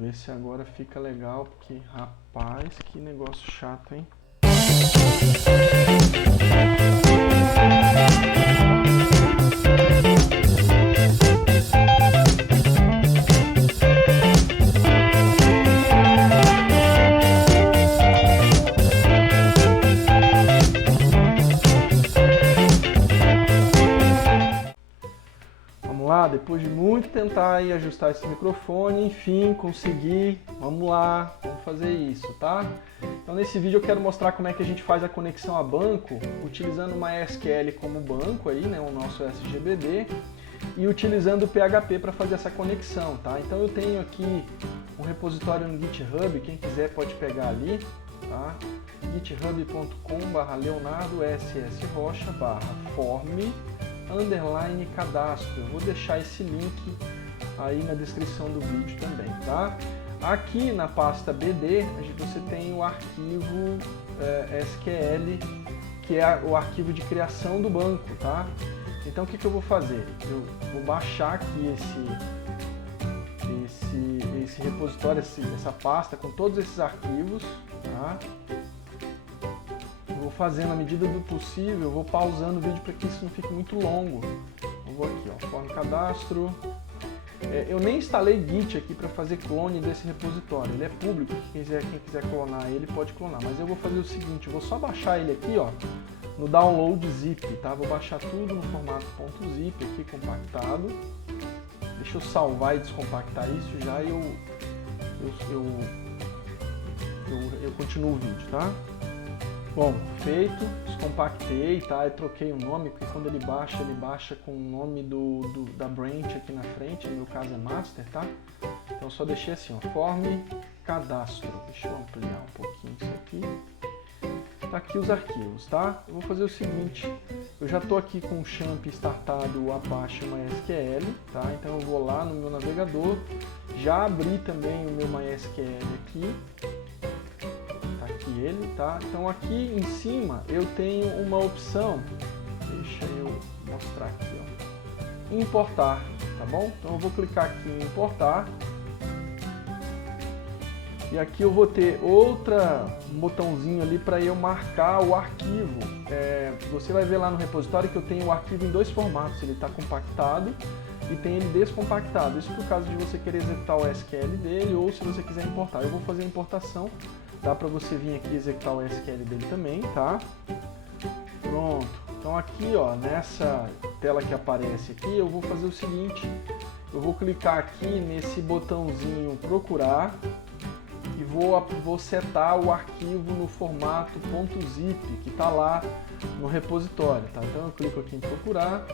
ver se agora fica legal, porque, rapaz, que negócio chato, hein? Depois de muito tentar aí ajustar esse microfone, enfim, consegui. Vamos lá, vamos fazer isso, tá? Então nesse vídeo eu quero mostrar como é que a gente faz a conexão a banco, utilizando o MySQL como banco aí, né, o nosso SGBD, e utilizando o PHP para fazer essa conexão, tá? Então eu tenho aqui um repositório no GitHub, quem quiser pode pegar ali, tá? github.com/leonardo_ssrocha/form_cadastro. Eu vou deixar esse link aí na descrição do vídeo também, tá? Aqui na pasta BD você tem o arquivo SQL, que é o arquivo de criação do banco, tá? Então o que eu vou fazer? Eu vou baixar aqui esse repositório, essa pasta com todos esses arquivos, tá? Vou fazendo à medida do possível, eu vou pausando o vídeo para que isso não fique muito longo. Eu vou aqui, ó, form cadastro. Eu nem instalei Git aqui para fazer clone desse repositório. Ele é público, quem quiser clonar ele pode clonar. Mas eu vou fazer o seguinte, eu vou só baixar ele aqui, ó, no download zip, tá? Vou baixar tudo no formato .zip aqui, compactado. Deixa eu salvar e descompactar isso já e eu continuo o vídeo, tá? Bom, feito, descompactei, tá? Eu troquei o nome, porque quando ele baixa com o nome da branch aqui na frente, no meu caso é master, tá? Então eu só deixei assim, ó, form cadastro. Deixa eu ampliar um pouquinho isso aqui. Tá aqui os arquivos, tá? Eu vou fazer o seguinte, eu já tô aqui com o champ startado o Apache MySQL, tá? Então eu vou lá no meu navegador, já abri também o meu MySQL aqui. Ele, tá? Então aqui em cima eu tenho uma opção, deixa eu mostrar aqui, ó, importar, tá bom? Então eu vou clicar aqui em importar e aqui eu vou ter um botãozinho ali para eu marcar o arquivo. Você vai ver lá no repositório que eu tenho o arquivo em dois formatos, ele está compactado e tem ele descompactado, isso por causa de você querer executar o SQL dele ou se você quiser importar. Eu vou fazer a importação. Dá para você vir aqui executar o SQL dele também, tá? Pronto. Então aqui, ó, nessa tela que aparece aqui, eu vou fazer o seguinte. Eu vou clicar aqui nesse botãozinho procurar e vou setar o arquivo no formato .zip que está lá no repositório, tá? Então eu clico aqui em procurar,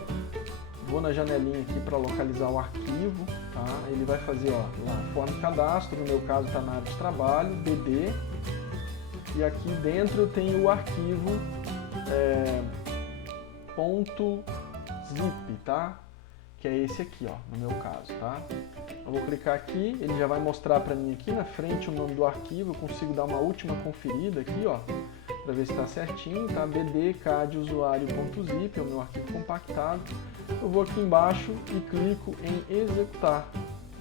vou na janelinha aqui para localizar o arquivo, tá? Ele vai fazer, ó, lá, form cadastro, no meu caso está na área de trabalho, BD, e aqui dentro eu tenho o arquivo .zip, tá? Que é esse aqui, ó, no meu caso, tá? Eu vou clicar aqui, ele já vai mostrar para mim aqui na frente o nome do arquivo, eu consigo dar uma última conferida aqui, ó, para ver se está certinho, tá? bd_cad_usuário.zip é o meu arquivo compactado. Eu vou aqui embaixo e clico em executar,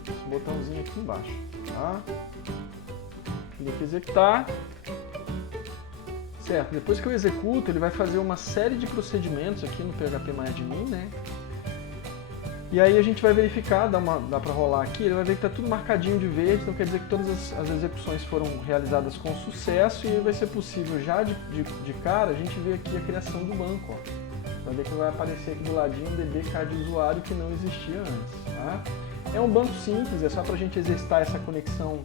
esse botãozinho aqui embaixo, tá? Clico em executar. Certo, depois que eu executo, ele vai fazer uma série de procedimentos aqui no PHPMyAdmin, né? E aí a gente vai verificar, dá para rolar aqui, ele vai ver que está tudo marcadinho de verde, então quer dizer que todas as execuções foram realizadas com sucesso e vai ser possível já de cara a gente ver aqui a criação do banco, ó. Vai ver que vai aparecer aqui do ladinho um DB CAD usuário que não existia antes, tá? É um banco simples, é só para a gente exercitar essa conexão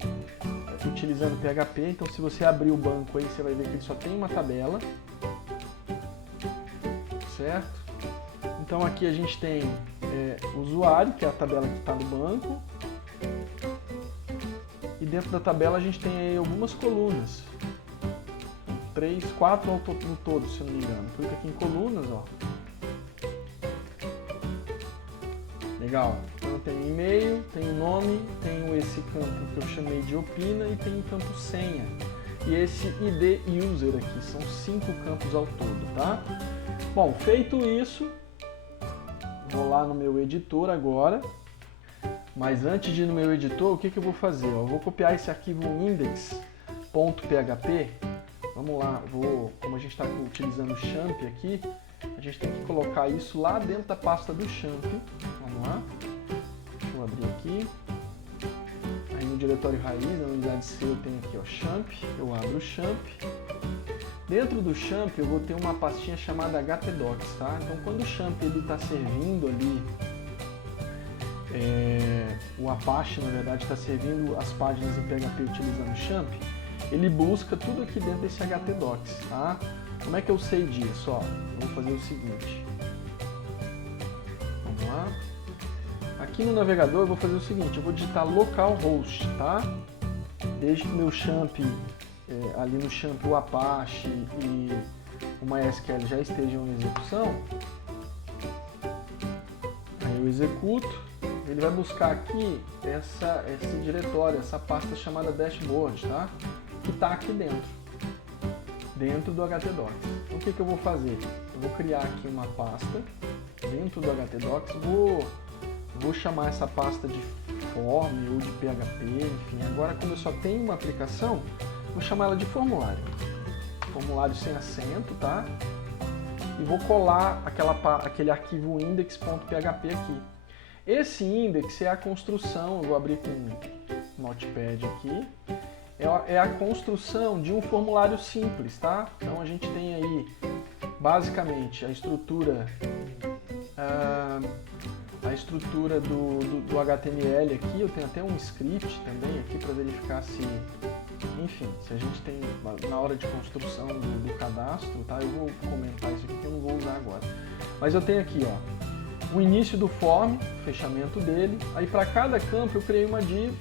utilizando PHP, então se você abrir o banco aí, você vai ver que ele só tem uma tabela, certo? Então aqui a gente tem o usuário, que é a tabela que está no banco, e dentro da tabela a gente tem aí algumas colunas, 4 no todo, se eu não me engano. Clica aqui em colunas, ó. Legal. Então tem e-mail, tem o nome, tem esse campo que eu chamei de opina e tem o campo senha. E esse ID user aqui, são 5 campos ao todo, tá? Bom, feito isso, vou lá no meu editor agora, Mas antes de ir no meu editor, o que eu vou fazer? Eu vou copiar esse arquivo index.php. Vamos lá, como a gente está utilizando o champ aqui, a gente tem que colocar isso lá dentro da pasta do champ. Vamos lá. Deixa eu abrir aqui. Aí no diretório raiz, na unidade C, eu tenho aqui, ó, champ. Eu abro o champ. Dentro do champ eu vou ter uma pastinha chamada htdocs, tá? Então quando o champ está servindo ali, o Apache na verdade está servindo as páginas em PHP utilizando o champ, ele busca tudo aqui dentro desse htdocs, tá? Como é que eu sei disso? Ó, eu vou fazer o seguinte. Vamos lá. Aqui no navegador eu vou fazer o seguinte, eu vou digitar localhost, tá? Desde que o meu champ, ali no champ o Apache e o MySQL já estejam em execução, aí eu executo, ele vai buscar aqui esse diretório, essa pasta chamada dashboard, tá? Que está aqui dentro do htdocs. Então o que eu vou fazer? Eu vou criar aqui uma pasta dentro do htdocs, vou chamar essa pasta de form ou de PHP, enfim. Agora, como eu só tenho uma aplicação, vou chamar ela de formulário. Formulário sem acento, tá? E vou colar aquele arquivo index.php aqui. Esse index é a construção, eu vou abrir com o Notepad aqui, é a construção de um formulário simples, tá? Então a gente tem aí, basicamente, a estrutura do HTML aqui. Eu tenho até um script também aqui para verificar se a gente tem na hora de construção do cadastro, tá? Eu vou comentar isso aqui que eu não vou usar agora. Mas eu tenho aqui, ó, o início do form, fechamento dele. Aí para cada campo eu criei uma div,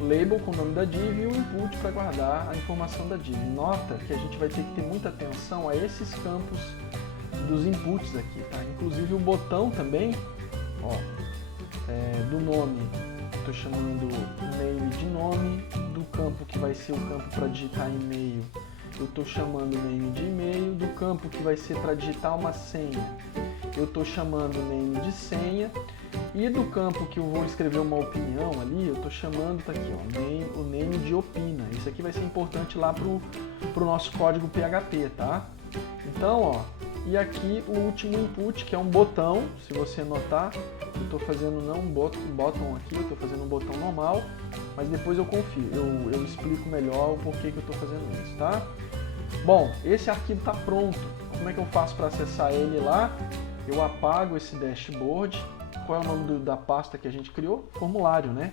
label com o nome da div e o input para guardar a informação da div. Nota que a gente vai ter que ter muita atenção a esses campos dos inputs aqui, tá? Inclusive o botão também, ó, do nome, estou chamando name de nome, do campo que vai ser o campo para digitar e-mail, eu estou chamando name de e-mail, do campo que vai ser para digitar uma senha, eu estou chamando name de senha, e do campo que eu vou escrever uma opinião ali, eu estou chamando, tá aqui, ó, o name de opina. Isso aqui vai ser importante lá pro nosso código PHP, tá? Então, ó, e aqui o último input, que é um botão. Se você notar, eu estou fazendo não um botão aqui, eu estou fazendo um botão normal, mas depois eu confio, eu explico melhor o porquê que eu estou fazendo isso, tá? Bom, esse arquivo está pronto. Como é que eu faço para acessar ele lá? Eu apago esse dashboard. Qual é o nome da pasta que a gente criou? Formulário, né?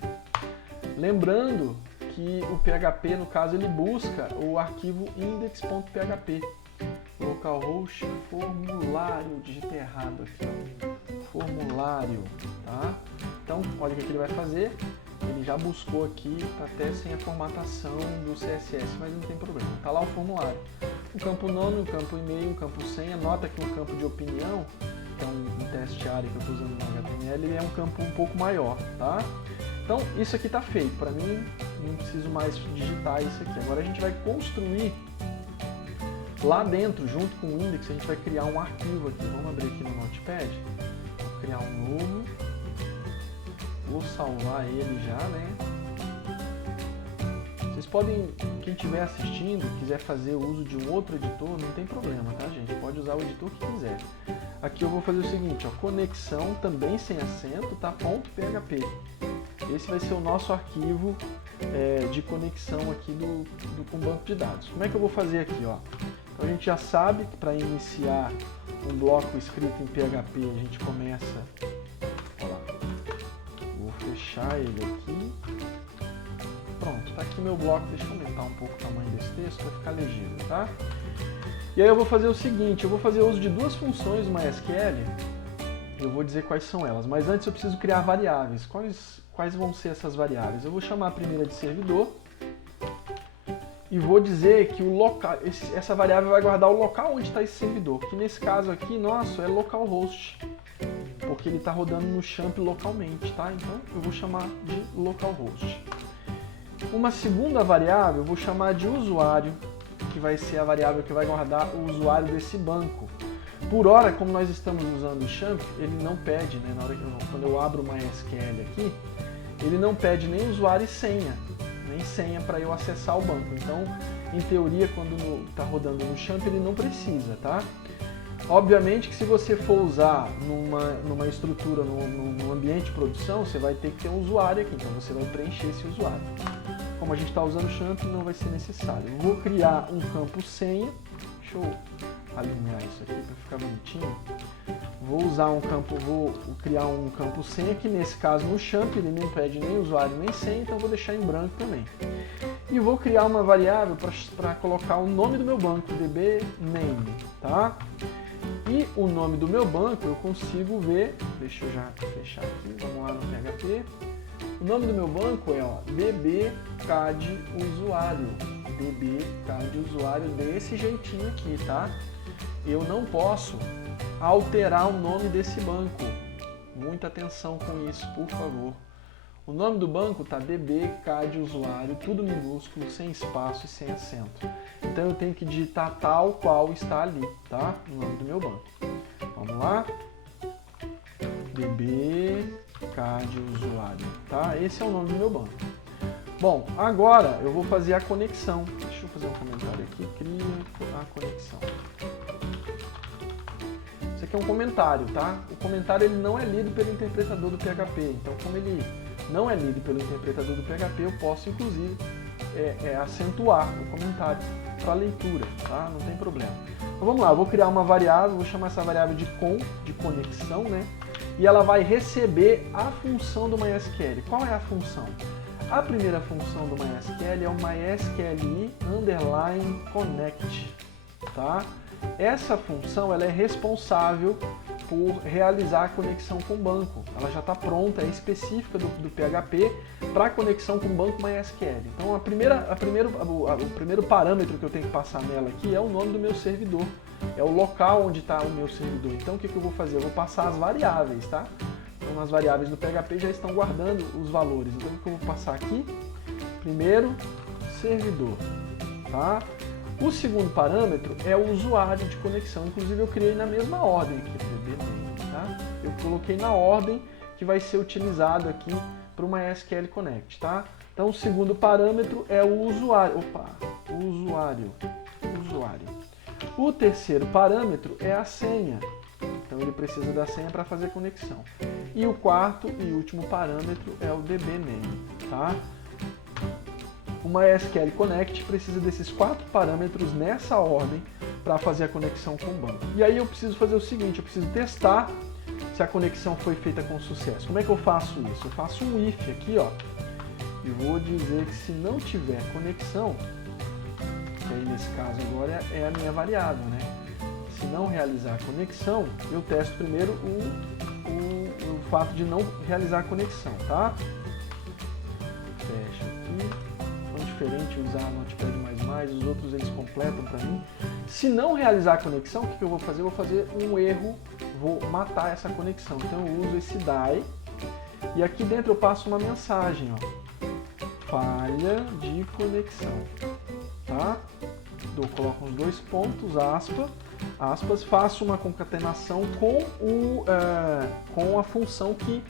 Lembrando que o PHP, no caso, ele busca o arquivo index.php. Localhost formulário, digitei errado aqui, ó. Formulário, tá? Então, olha o que ele vai fazer. Ele já buscou aqui, tá até sem a formatação do CSS, mas não tem problema. Tá lá o formulário. Um campo nome, um campo e-mail, um campo senha. Nota que um campo de opinião, que é um teste área que eu estou usando no HTML, ele é um campo um pouco maior, tá? Então, isso aqui está feito. Para mim, não preciso mais digitar isso aqui. Agora a gente vai construir lá dentro, junto com o index, a gente vai criar um arquivo aqui. Vamos abrir aqui no Notepad. Vou criar um novo. Vou salvar ele já, né? Vocês podem, quem estiver assistindo, quiser fazer uso de um outro editor, não tem problema, tá, gente? Pode usar o editor que quiser. Aqui eu vou fazer o seguinte, ó, conexão também sem acento, tá? .php. Esse vai ser o nosso arquivo de conexão aqui com o banco de dados. Como é que eu vou fazer aqui, ó? Então a gente já sabe que para iniciar um bloco escrito em PHP, a gente começa, ó lá, vou fechar ele aqui. Pronto, tá aqui meu bloco, deixa eu aumentar um pouco o tamanho desse texto para ficar legível, tá? E aí eu vou fazer o seguinte, eu vou fazer uso de duas funções do MySQL, eu vou dizer quais são elas, mas antes eu preciso criar variáveis. Quais vão ser essas variáveis? Eu vou chamar a primeira de servidor e vou dizer que o local, essa variável vai guardar o local onde está esse servidor, que nesse caso aqui, nosso, é localhost, porque ele está rodando no champ localmente, tá? Então eu vou chamar de localhost. Uma segunda variável eu vou chamar de usuário, que vai ser a variável que vai guardar o usuário desse banco. Por hora, como nós estamos usando o champ, ele não pede, né? Na hora que quando eu abro o MySQL aqui, ele não pede nem usuário e senha, nem senha para eu acessar o banco. Então, em teoria, quando está rodando no Champ, ele não precisa, tá? Obviamente que se você for usar numa estrutura, num ambiente de produção, você vai ter que ter um usuário aqui, então você vai preencher esse usuário. Como a gente está usando o Champ, não vai ser necessário. Eu vou criar um campo senha, deixa eu alinhar isso aqui para ficar bonitinho. Vou criar um campo senha, que nesse caso no Champ ele não pede nem usuário nem senha, então eu vou deixar em branco também. E vou criar uma variável para colocar o nome do meu banco, dbName, tá? E o nome do meu banco eu consigo ver, deixa eu já fechar aqui, vamos lá no PHP. O nome do meu banco é dbcadUsuário, dbcadUsuário desse jeitinho aqui, tá? Eu não posso alterar o nome desse banco. Muita atenção com isso, por favor. O nome do banco está dbcadUsuário, tudo minúsculo, sem espaço e sem acento. Então eu tenho que digitar tal qual está ali, tá? O nome do meu banco. Vamos lá. dbcadUsuário, tá? Esse é o nome do meu banco. Bom, agora eu vou fazer a conexão. Deixa eu fazer um comentário aqui. Cria a conexão. Isso aqui é um comentário, tá? O comentário ele não é lido pelo interpretador do PHP. Então, como ele não é lido pelo interpretador do PHP, eu posso, inclusive, acentuar o comentário para leitura, tá? Não tem problema. Então, vamos lá, eu vou criar uma variável, vou chamar essa variável de conexão, né? E ela vai receber a função do MySQL. Qual é a função? A primeira função do MySQL é o MySQL_connect, tá? Essa função ela é responsável por realizar a conexão com o banco. Ela já está pronta, é específica do PHP para conexão com o banco MySQL. Então, o primeiro parâmetro que eu tenho que passar nela aqui é o nome do meu servidor. É o local onde está o meu servidor. Então, o que eu vou fazer? Eu vou passar as variáveis, tá? Então, as variáveis do PHP já estão guardando os valores. Então, o que eu vou passar aqui? Primeiro, servidor, tá? O segundo parâmetro é o usuário de conexão. Inclusive, eu criei na mesma ordem aqui, tá? Eu coloquei na ordem que vai ser utilizado aqui para o MySQL Connect, tá? Então, o segundo parâmetro é o usuário. Usuário. O terceiro parâmetro é a senha. Então, ele precisa da senha para fazer conexão. E o quarto e último parâmetro é o dbName, tá? O MySQL Connect precisa desses 4 parâmetros nessa ordem para fazer a conexão com o banco. E aí eu preciso fazer o seguinte, eu preciso testar se a conexão foi feita com sucesso. Como é que eu faço isso? Eu faço um if aqui, ó, e vou dizer que se não tiver conexão, que aí nesse caso agora é a minha variável, né? Se não realizar a conexão, eu testo primeiro o fato de não realizar a conexão, tá? Fecha aqui. Diferente usar Notepad++, os outros eles completam para mim. Se não realizar a conexão, o que eu vou fazer? Eu vou fazer um erro, vou matar essa conexão. Então eu uso esse die e aqui dentro eu passo uma mensagem, ó, falha de conexão, tá? Eu coloco os 2 pontos, aspas, faço uma concatenação com a função que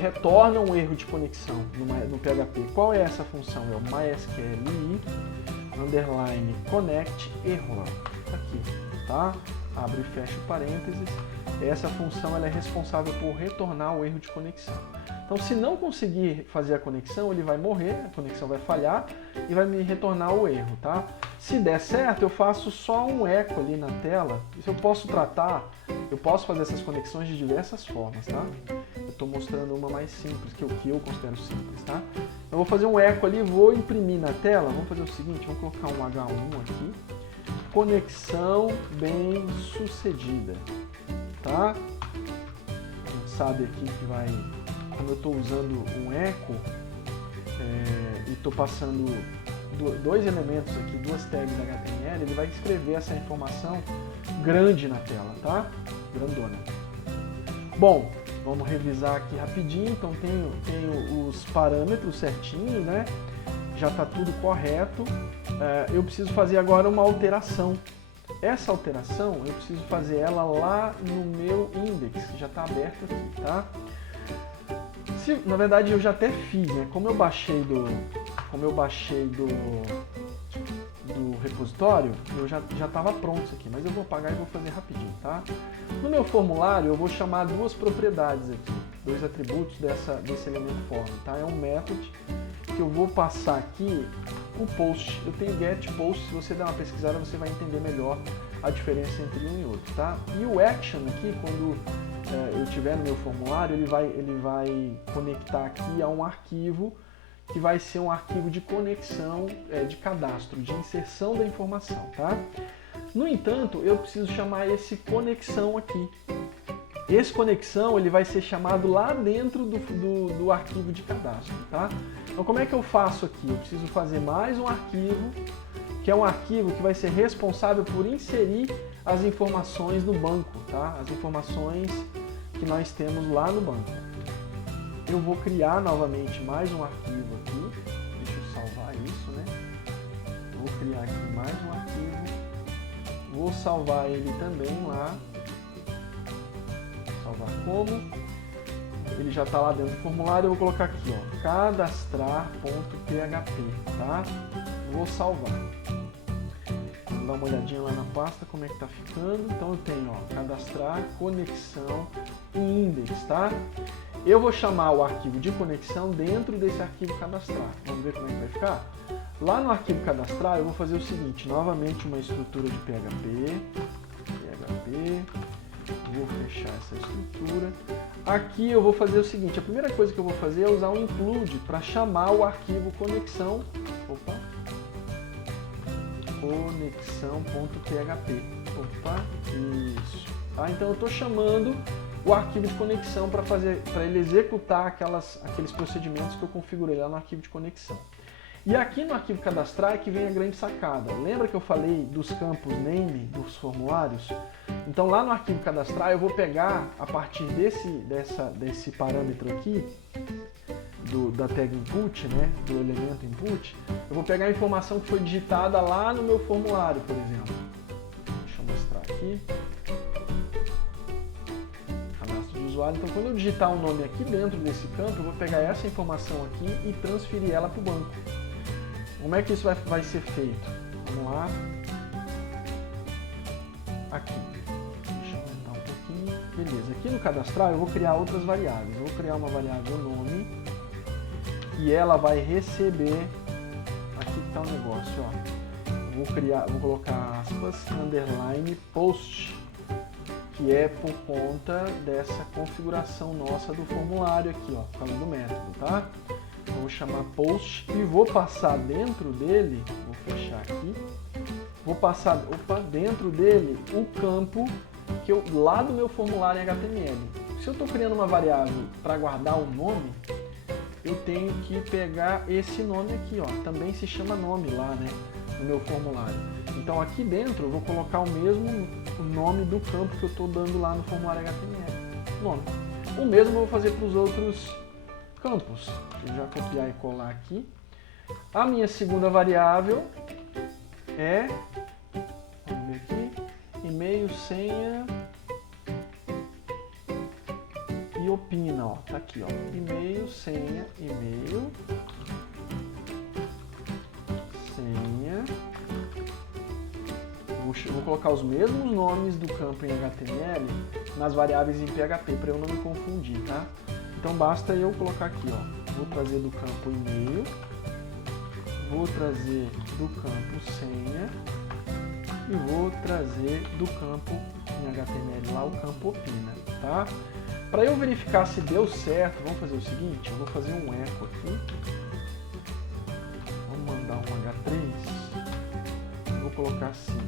retorna um erro de conexão no PHP. Qual é essa função? É o MySQL_connect error. Aqui, tá? Abre e fecha o parênteses. Essa função ela é responsável por retornar o erro de conexão. Então, se não conseguir fazer a conexão, ele vai morrer, a conexão vai falhar e vai me retornar o erro, tá? Se der certo, eu faço só um eco ali na tela. Isso eu posso fazer essas conexões de diversas formas, tá? Eu estou mostrando uma mais simples, que eu considero simples, tá? Eu vou fazer um eco ali, vou imprimir na tela. Vamos fazer o seguinte, vamos colocar um H1 aqui. Conexão bem sucedida, tá? A gente sabe aqui que vai, como eu estou usando um eco e estou passando 2 elementos aqui, 2 tags HTML, ele vai escrever essa informação grande na tela, tá? Grandona. Bom, vamos revisar aqui rapidinho. Então tenho os parâmetros certinhos, né? Já está tudo correto. Eu preciso fazer agora uma alteração. Essa alteração eu preciso fazer ela lá no meu index, que já está aberto aqui, tá? Na verdade eu já até fiz, né? Como eu baixei do repositório, eu já estava pronto isso aqui, mas eu vou apagar e vou fazer rapidinho, tá? No meu formulário eu vou chamar duas propriedades aqui, dois atributos desse elemento form, tá? É um method que eu vou passar aqui o post. Eu tenho get post, se você der uma pesquisada você vai entender melhor a diferença entre um e outro, tá? E o action aqui, quando eu tiver no meu formulário, ele vai conectar aqui a um arquivo que vai ser um arquivo de conexão, de cadastro, de inserção da informação, tá? No entanto, eu preciso chamar esse conexão aqui. Esse conexão ele vai ser chamado lá dentro do arquivo de cadastro, tá? Então como é que eu faço aqui? Eu preciso fazer mais um arquivo, que é um arquivo que vai ser responsável por inserir as informações no banco, tá? As informações que nós temos lá no banco. Eu vou criar novamente mais um arquivo aqui. Deixa eu salvar isso, né? Vou criar aqui mais um arquivo. Vou salvar ele também lá. Salvar como. Ele já está lá dentro do formulário. Eu vou colocar aqui, ó, cadastrar.php, tá? Vou salvar. Vou dar uma olhadinha lá na pasta como é que tá ficando. Então eu tenho, ó, cadastrar, conexão e index, tá? Eu vou chamar o arquivo de conexão dentro desse arquivo cadastrar. Vamos ver como é que vai ficar? Lá no arquivo cadastrar eu vou fazer o seguinte, novamente uma estrutura de PHP, vou fechar essa estrutura. Aqui eu vou fazer o seguinte, a primeira coisa que eu vou fazer é usar um include para chamar o arquivo conexão, conexão.php. Isso. Tá? Então eu estou chamando o arquivo de conexão para ele executar aqueles procedimentos que eu configurei lá no arquivo de conexão. E aqui no arquivo cadastrar é que vem a grande sacada. Lembra que eu falei dos campos name dos formulários? Então lá no arquivo cadastrar eu vou pegar a partir desse parâmetro aqui, da tag input, né, do elemento input, eu vou pegar a informação que foi digitada lá no meu formulário, por exemplo. Deixa eu mostrar aqui. Então, quando eu digitar um nome aqui dentro desse campo, eu vou pegar essa informação aqui e transferir ela para o banco. Como é que isso vai ser feito? Vamos lá. Aqui. Deixa eu aumentar um pouquinho. Beleza. Aqui no cadastrar eu vou criar outras variáveis. Eu vou criar uma variável nome e ela vai receber. Aqui está o negócio, ó. Vou colocar aspas, underline, post, que é por conta dessa configuração nossa do formulário aqui, ó, por causa do método, tá? Eu vou chamar post e vou passar dentro dele, vou fechar aqui, vou passar dentro dele o campo lá do meu formulário em HTML. Se eu estou criando uma variável para guardar um nome, eu tenho que pegar esse nome aqui, ó, também se chama nome lá, né, no meu formulário. Então aqui dentro eu vou colocar o mesmo nome do campo que eu estou dando lá no formulário HTML. Nome. O mesmo eu vou fazer para os outros campos. Vou já copiar e colar aqui. A minha segunda variável é, vamos ver aqui, e-mail, senha e opina, ó. Tá aqui, ó. E-mail, senha, e-mail, senha. Vou colocar os mesmos nomes do campo em HTML nas variáveis em PHP para eu não me confundir, tá? Então basta eu colocar aqui, ó. Vou trazer do campo e-mail, vou trazer do campo senha e vou trazer do campo em HTML lá o campo opina, tá? Para eu verificar se deu certo, vamos fazer o seguinte, eu vou fazer um echo aqui. Vamos mandar um H3. Vou colocar assim,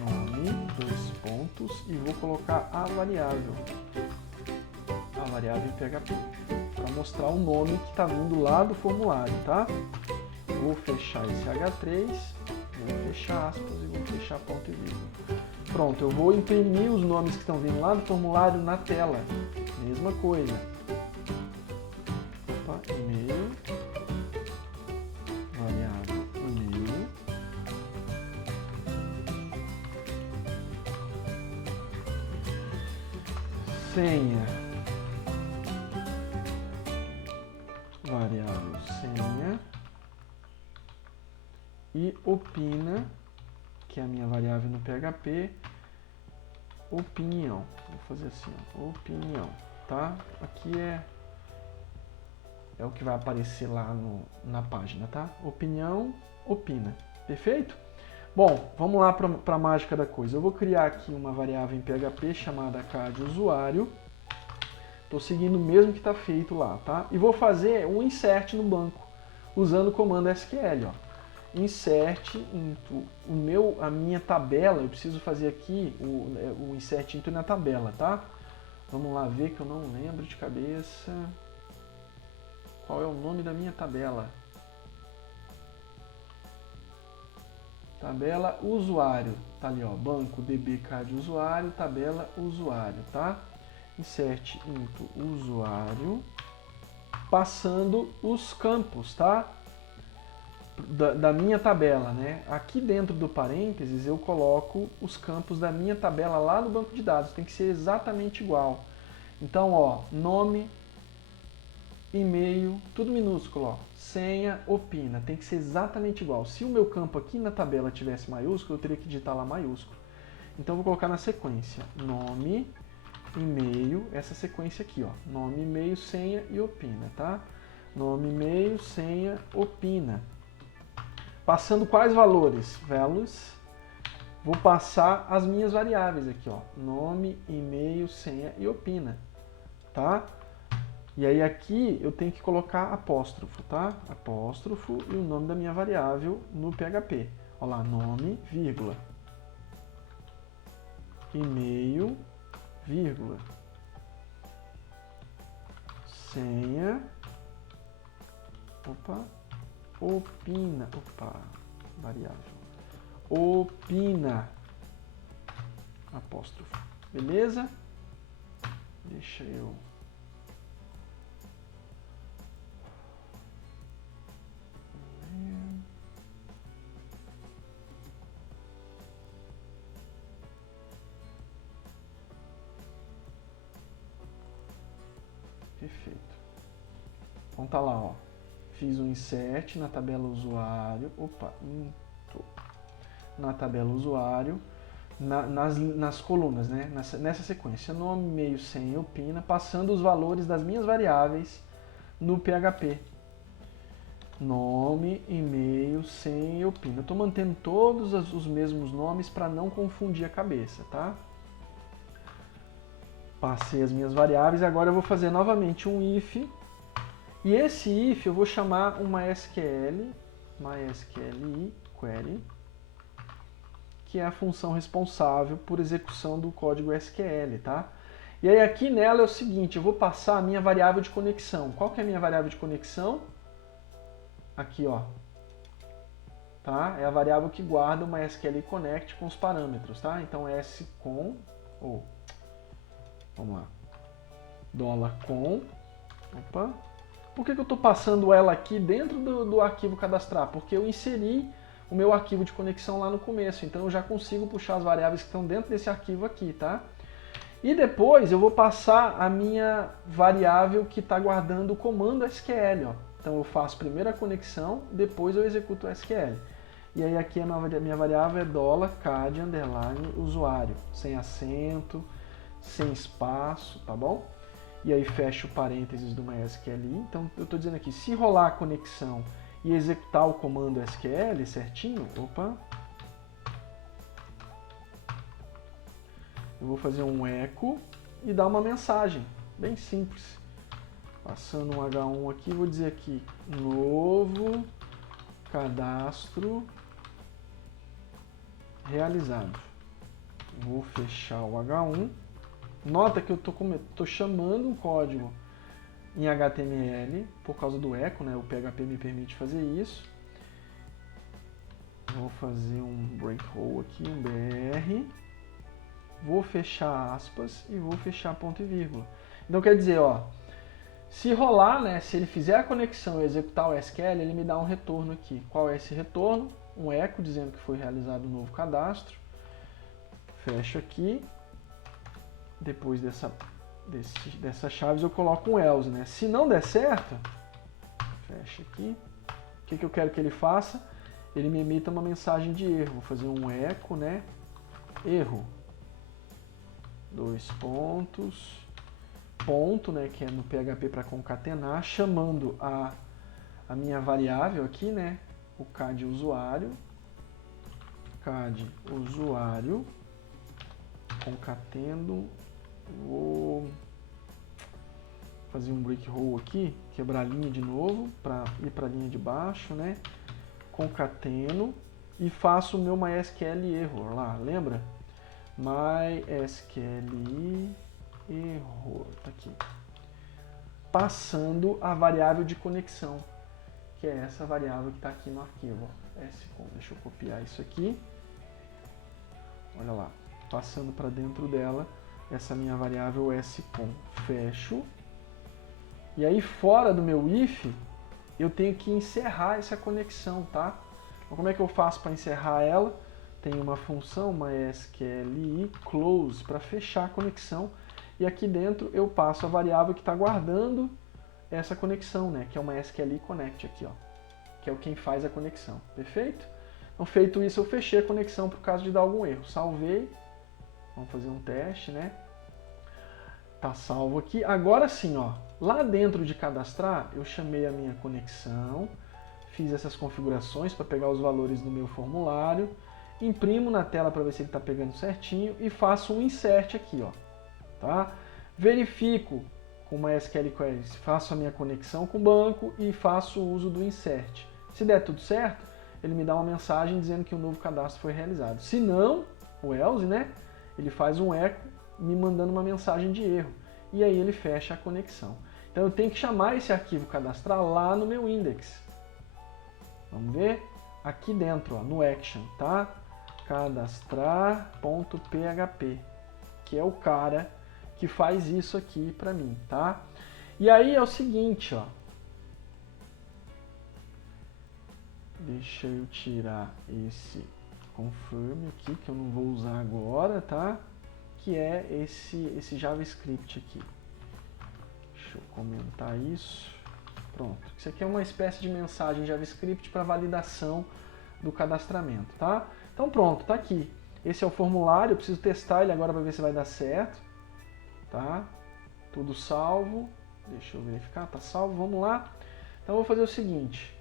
nome, 2 pontos, e vou colocar a variável em PHP, para mostrar o nome que está vindo lá do formulário, tá? Vou fechar esse H3, vou fechar aspas e vou fechar ponto e vírgula. Pronto, eu vou imprimir os nomes que estão vindo lá do formulário na tela. Mesma coisa. Opa, e-mail, variável e-mail, senha e opina, que é a minha variável no PHP, opinião. Vou fazer assim, ó, opinião, tá? Aqui é o que vai aparecer lá na página, tá? Opinião, opina. Perfeito? Bom, vamos lá para a mágica da coisa. Eu vou criar aqui uma variável em PHP chamada cadUsuário. Estou seguindo o mesmo que está feito lá, tá? E vou fazer um insert no banco, usando o comando SQL, ó. Insert into a minha tabela, eu preciso fazer aqui o insert into na tabela, tá? Vamos lá ver que eu não lembro de cabeça. Qual é o nome da minha tabela? Tabela usuário, tá ali, ó, banco db cadUsuário, tabela usuário, tá? Insert into usuário, passando os campos, tá? Da minha tabela, né? Aqui dentro do parênteses eu coloco os campos da minha tabela lá no banco de dados, tem que ser exatamente igual. Então, ó, nome, e-mail, tudo minúsculo, ó. Senha, opina, tem que ser exatamente igual. Se o meu campo aqui na tabela tivesse maiúsculo, eu teria que digitar lá maiúsculo. Então eu vou colocar na sequência, nome, e-mail, essa sequência aqui, ó. Nome, e-mail, senha e opina, tá? Nome, e-mail, senha, opina. Passando quais valores? Values. Vou passar as minhas variáveis aqui, ó. Nome, e-mail, senha e opina, tá? E aí aqui eu tenho que colocar apóstrofo, tá? Apóstrofo e o nome da minha variável no PHP. Olha lá, nome, vírgula. E-mail, vírgula. Senha. Opa. Opina. Opa. Variável. Opina. Apóstrofo. Beleza? Deixa eu... Perfeito. Então tá lá, ó. Fiz um insert na tabela usuário. Opa, na tabela usuário, nas colunas, né? Nessa sequência. Nome, e-mail, senha, opina, passando os valores das minhas variáveis no PHP. Nome, e-mail, senha e opina. Eu estou mantendo todos os mesmos nomes para não confundir a cabeça, tá? Passei as minhas variáveis, agora eu vou fazer novamente um if, e esse if eu vou chamar uma MySQL query, que é a função responsável por execução do código SQL, tá? E aí aqui nela é o seguinte, eu vou passar a minha variável de conexão. Qual que é a minha variável de conexão? Aqui, ó. Tá? É a variável que guarda o MySQL Connect com os parâmetros, tá? Então scon, vamos lá, $com, opa. Por que eu estou passando ela aqui dentro do arquivo cadastrar? Porque eu inseri o meu arquivo de conexão lá no começo, então eu já consigo puxar as variáveis que estão dentro desse arquivo aqui, tá? E depois eu vou passar a minha variável que está guardando o comando SQL, ó. Então eu faço primeiro a conexão, depois eu executo o SQL. E aí aqui a minha variável é $cad _ usuário, sem acento, sem espaço, tá bom? E aí fecho o parênteses do MySQL. Então eu estou dizendo aqui, se rolar a conexão e executar o comando SQL certinho, opa, eu vou fazer um echo e dar uma mensagem, bem simples. Passando um H1 aqui, vou dizer aqui, novo cadastro realizado. Vou fechar o H1. Nota que eu estou chamando um código em HTML por causa do echo, né? O PHP me permite fazer isso. Vou fazer um break hole aqui, um BR. Vou fechar aspas e vou fechar ponto e vírgula. Então quer dizer, ó, se rolar, né? Se ele fizer a conexão e executar o SQL, ele me dá um retorno aqui. Qual é esse retorno? Um echo dizendo que foi realizado um novo cadastro. Fecho aqui. Depois dessas chaves eu coloco um else, né? Se não der certo, fecha aqui. O que eu quero que ele faça? ele me emita uma mensagem de erro. Vou fazer um eco, né? Erro. 2 pontos. Ponto, né? Que é no PHP para concatenar, chamando a minha variável aqui, né? O CAD usuário. CAD usuário. Concatendo. Vou fazer um break roll aqui, quebrar a linha de novo para ir para a linha de baixo, né? Concateno e faço o meu MySQL error lá, lembra? MySQL error, tá aqui. Passando a variável de conexão, que é essa variável que está aqui no arquivo. scon. Deixa eu copiar isso aqui. Olha lá, passando para dentro dela essa minha variável scon. Fecho. E aí fora do meu if, eu tenho que encerrar essa conexão, tá? Então como é que eu faço para encerrar ela? Tem uma função MySQL close para fechar a conexão. E aqui dentro eu passo a variável que está guardando essa conexão, né? Que é o MySQL connect aqui, ó. Que é o quem faz a conexão. Perfeito? Então feito isso, eu fechei a conexão por caso de dar algum erro. Salvei. Vamos fazer um teste, né? Tá salvo aqui. Agora sim, ó, lá dentro de cadastrar, eu chamei a minha conexão, fiz essas configurações para pegar os valores do meu formulário, imprimo na tela para ver se ele está pegando certinho e faço um insert aqui, ó, tá? Verifico com uma SQL Query, faço a minha conexão com o banco e faço o uso do insert. Se der tudo certo, ele me dá uma mensagem dizendo que o novo cadastro foi realizado. Se não, o else, né, ele faz um eco me mandando uma mensagem de erro. E aí ele fecha a conexão. Então eu tenho que chamar esse arquivo cadastrar lá no meu index. Vamos ver? Aqui dentro, ó, no action, tá? Cadastrar.php, que é o cara que faz isso aqui para mim, tá? E aí é o seguinte, ó. Deixa eu tirar esse confirm aqui, que eu não vou usar agora, tá? Que é esse JavaScript aqui. Deixa eu comentar isso. Pronto. Isso aqui é uma espécie de mensagem JavaScript para validação do cadastramento, tá? Então pronto, tá aqui. Esse é o formulário, eu preciso testar ele agora para ver se vai dar certo, tá? Tudo salvo. Deixa eu verificar, tá salvo, vamos lá. Então eu vou fazer o seguinte.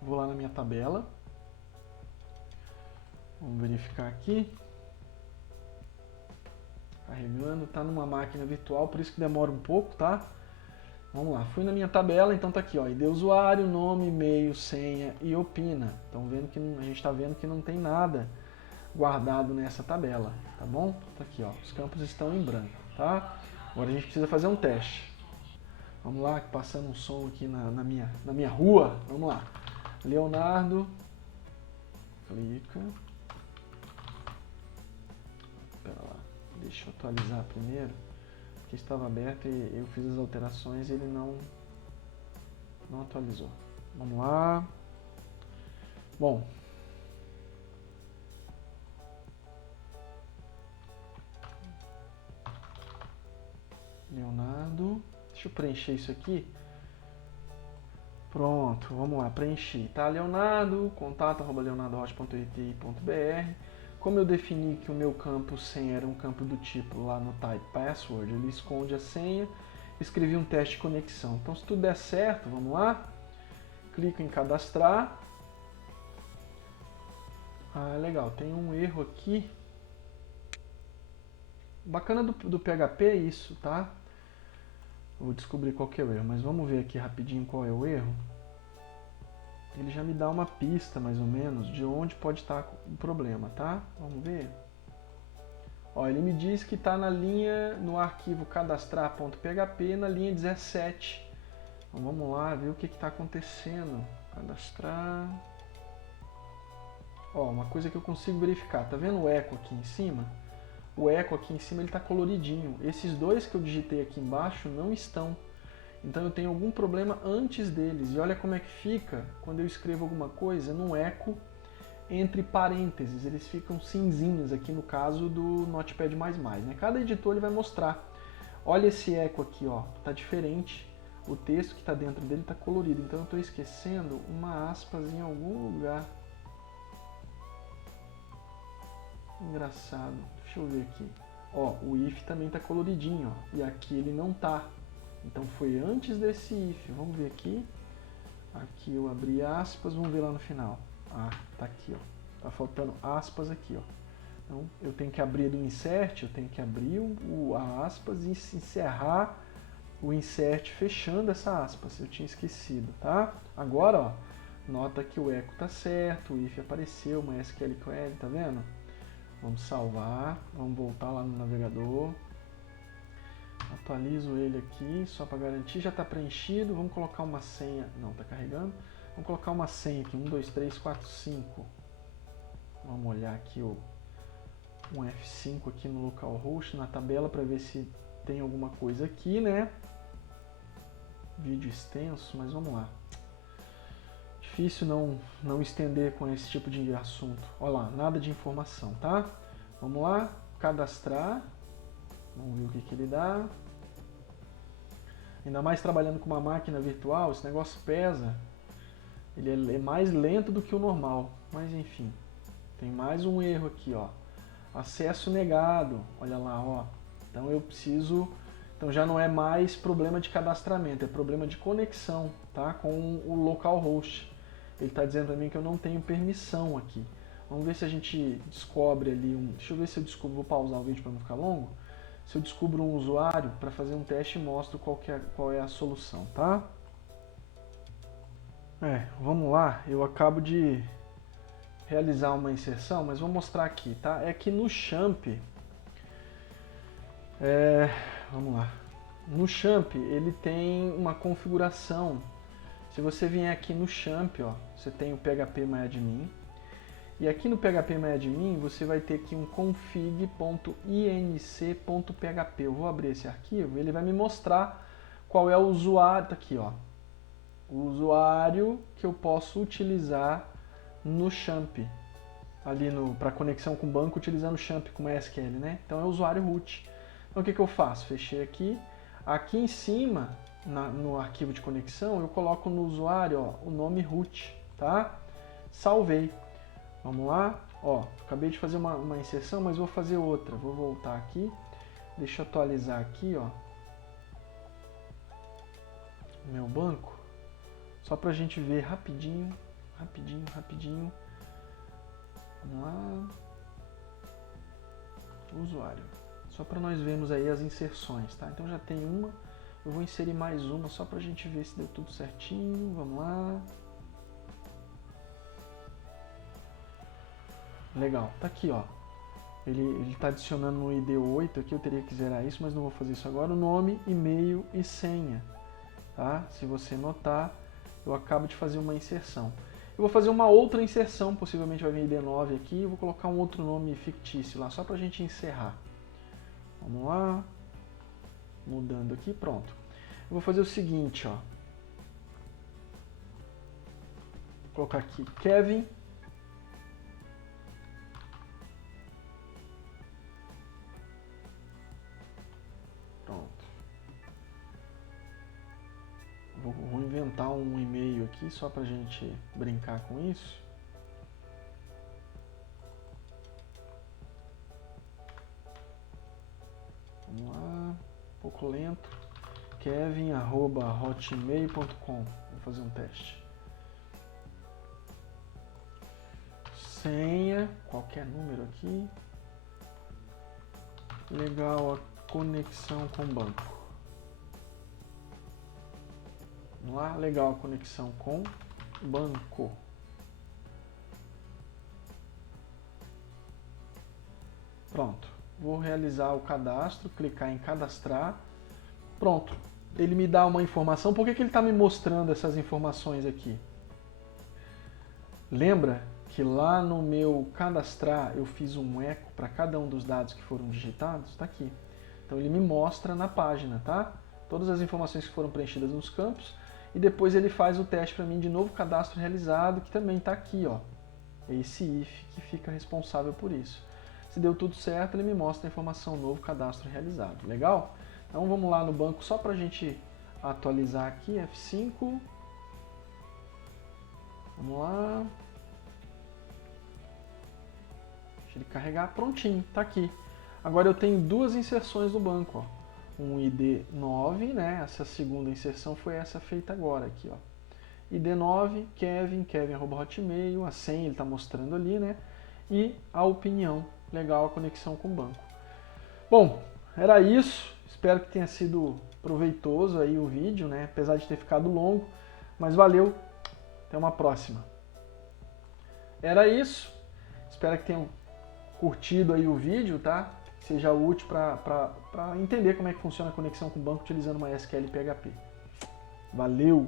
Vou lá na minha tabela. Vamos verificar aqui. Carregando, tá numa máquina virtual, por isso que demora um pouco, tá? Vamos lá, fui na minha tabela, então tá aqui, ó, ID usuário, nome, e-mail, senha e opina. Então vendo que a gente está vendo que não tem nada guardado nessa tabela, tá bom? Tá aqui, ó, os campos estão em branco, tá? Agora a gente precisa fazer um teste. Vamos lá, passando um som aqui na minha rua, vamos lá. Leonardo, clica. Pera lá, deixa eu atualizar primeiro. Que estava aberto e eu fiz as alterações e ele não atualizou. Vamos lá. Bom. Leonardo. Deixa eu preencher isso aqui. Pronto, vamos lá, preenchi. Tá, Leonardo, contato@leonardorocha.it.br. Como eu defini que o meu campo senha era um campo do tipo lá no type password, ele esconde a senha, escrevi um teste de conexão. Então se tudo der certo, vamos lá, clico em cadastrar. Ah, legal, tem um erro aqui. Bacana do PHP é isso, tá? Vou descobrir qual que é o erro, mas vamos ver aqui rapidinho qual é o erro. Ele já me dá uma pista, mais ou menos, de onde pode estar o problema, tá? Vamos ver. Ó, ele me diz que está no arquivo cadastrar.php, na linha 17. Então vamos lá ver o que está acontecendo. Cadastrar. Ó, uma coisa que eu consigo verificar. Tá vendo o eco aqui em cima? O eco aqui em cima ele está coloridinho. Esses dois que eu digitei aqui embaixo não estão. Então eu tenho algum problema antes deles. E olha como é que fica quando eu escrevo alguma coisa num eco entre parênteses. Eles ficam cinzinhos aqui no caso do Notepad++, né? Cada editor ele vai mostrar. Olha esse eco aqui, ó, tá diferente. o texto que está dentro dele está colorido, então eu estou esquecendo uma aspas em algum lugar. Engraçado. Deixa eu ver aqui. Ó, o if também está coloridinho, ó, e aqui ele não tá. Então foi antes desse if. Vamos ver aqui. Aqui eu abri aspas, vamos ver lá no final. Ah, tá aqui, ó. Tá faltando aspas aqui, ó. Então eu tenho que abrir o insert, eu tenho que abrir a aspas e encerrar o insert fechando essa aspas. Eu tinha esquecido, tá? Agora, ó, nota que o eco tá certo, o if apareceu, MySQL query, tá vendo? Vamos salvar, vamos voltar lá no navegador. Atualizo ele aqui, só para garantir, já está preenchido. Vamos colocar uma senha, não, está carregando. Vamos colocar uma senha aqui, 1, 2, 3, 4, 5. Vamos olhar aqui um F5 aqui no localhost, na tabela, para ver se tem alguma coisa aqui, né? Vídeo extenso, mas vamos lá. Difícil não estender com esse tipo de assunto. Olha lá, nada de informação, tá? Vamos lá, cadastrar. Vamos ver o que ele dá. Ainda mais trabalhando com uma máquina virtual, esse negócio pesa. Ele é mais lento do que o normal. Mas enfim, tem mais um erro aqui, ó. Acesso negado, olha lá, ó. Então eu preciso... Então já não é mais problema de cadastramento, é problema de conexão, tá? Com o localhost. Ele está dizendo para mim que eu não tenho permissão aqui. Vamos ver se a gente descobre ali um... Deixa eu ver se eu descubro, vou pausar o vídeo para não ficar longo. Se eu descubro um usuário para fazer um teste e mostro qual é a solução, tá? Vamos lá, eu acabo de realizar uma inserção, mas vou mostrar aqui, tá? É que no Champ, vamos lá, no Champ ele tem uma configuração. Se você vier aqui no Champ, ó, você tem o phpMyAdmin, e aqui no phpMyAdmin você vai ter aqui um config.inc.php. Eu vou abrir esse arquivo, ele vai me mostrar qual é o usuário, tá aqui, ó, o usuário que eu posso utilizar no Champ, ali para conexão com o banco utilizando o Champ com MySQL, né? Então é o usuário root. Então o que eu faço? Fechei aqui. Aqui em cima, no arquivo de conexão, eu coloco no usuário, ó, o nome root, tá? Salvei. Vamos lá. Ó, acabei de fazer uma inserção, mas vou fazer outra. Vou voltar aqui. Deixa eu atualizar aqui, ó, o meu banco. Só pra gente ver rapidinho. Vamos lá. Usuário. Só para nós vermos aí as inserções, tá? Então já tem uma. Eu vou inserir mais uma só pra gente ver se deu tudo certinho. Vamos lá. Legal, tá aqui, ó. Ele tá adicionando no ID 8 aqui, eu teria que zerar isso, mas não vou fazer isso agora. O nome, e-mail e senha, tá? Se você notar, eu acabo de fazer uma inserção. Eu vou fazer uma outra inserção, possivelmente vai vir ID9 aqui, eu vou colocar um outro nome fictício lá, só pra gente encerrar. Vamos lá. Mudando aqui, pronto. Eu vou fazer o seguinte, ó. Vou colocar aqui Kevin. Pronto. Vou inventar um e-mail aqui só pra gente brincar com isso. Vamos lá, um pouco lento. Kevin@hotmail.com. Vou fazer um teste. Senha, qualquer número aqui. Legal, a conexão com o banco. Vamos lá, legal a conexão com banco. Pronto. Vou realizar o cadastro, clicar em cadastrar. Pronto. Ele me dá uma informação. Por que ele está me mostrando essas informações aqui? Lembra que lá no meu cadastrar eu fiz um eco para cada um dos dados que foram digitados? Está aqui. Então ele me mostra na página, tá? Todas as informações que foram preenchidas nos campos. E depois ele faz o teste para mim de novo cadastro realizado, que também está aqui, ó. Esse if que fica responsável por isso. Se deu tudo certo, ele me mostra a informação novo cadastro realizado. Legal? Então vamos lá no banco só para a gente atualizar aqui, F5. Vamos lá. Deixa ele carregar, prontinho, tá aqui. Agora eu tenho duas inserções no banco, ó. Um ID 9, né? Essa segunda inserção foi essa feita agora aqui, ó. ID 9, Kevin@hotmail, a senha ele está mostrando ali, né? E a opinião, legal, a conexão com o banco. Bom, era isso. Espero que tenha sido proveitoso aí o vídeo, né? Apesar de ter ficado longo, mas valeu. Até uma próxima. Era isso. Espero que tenham curtido aí o vídeo, tá? Seja útil para entender como é que funciona a conexão com o banco utilizando MySQL e PHP. Valeu!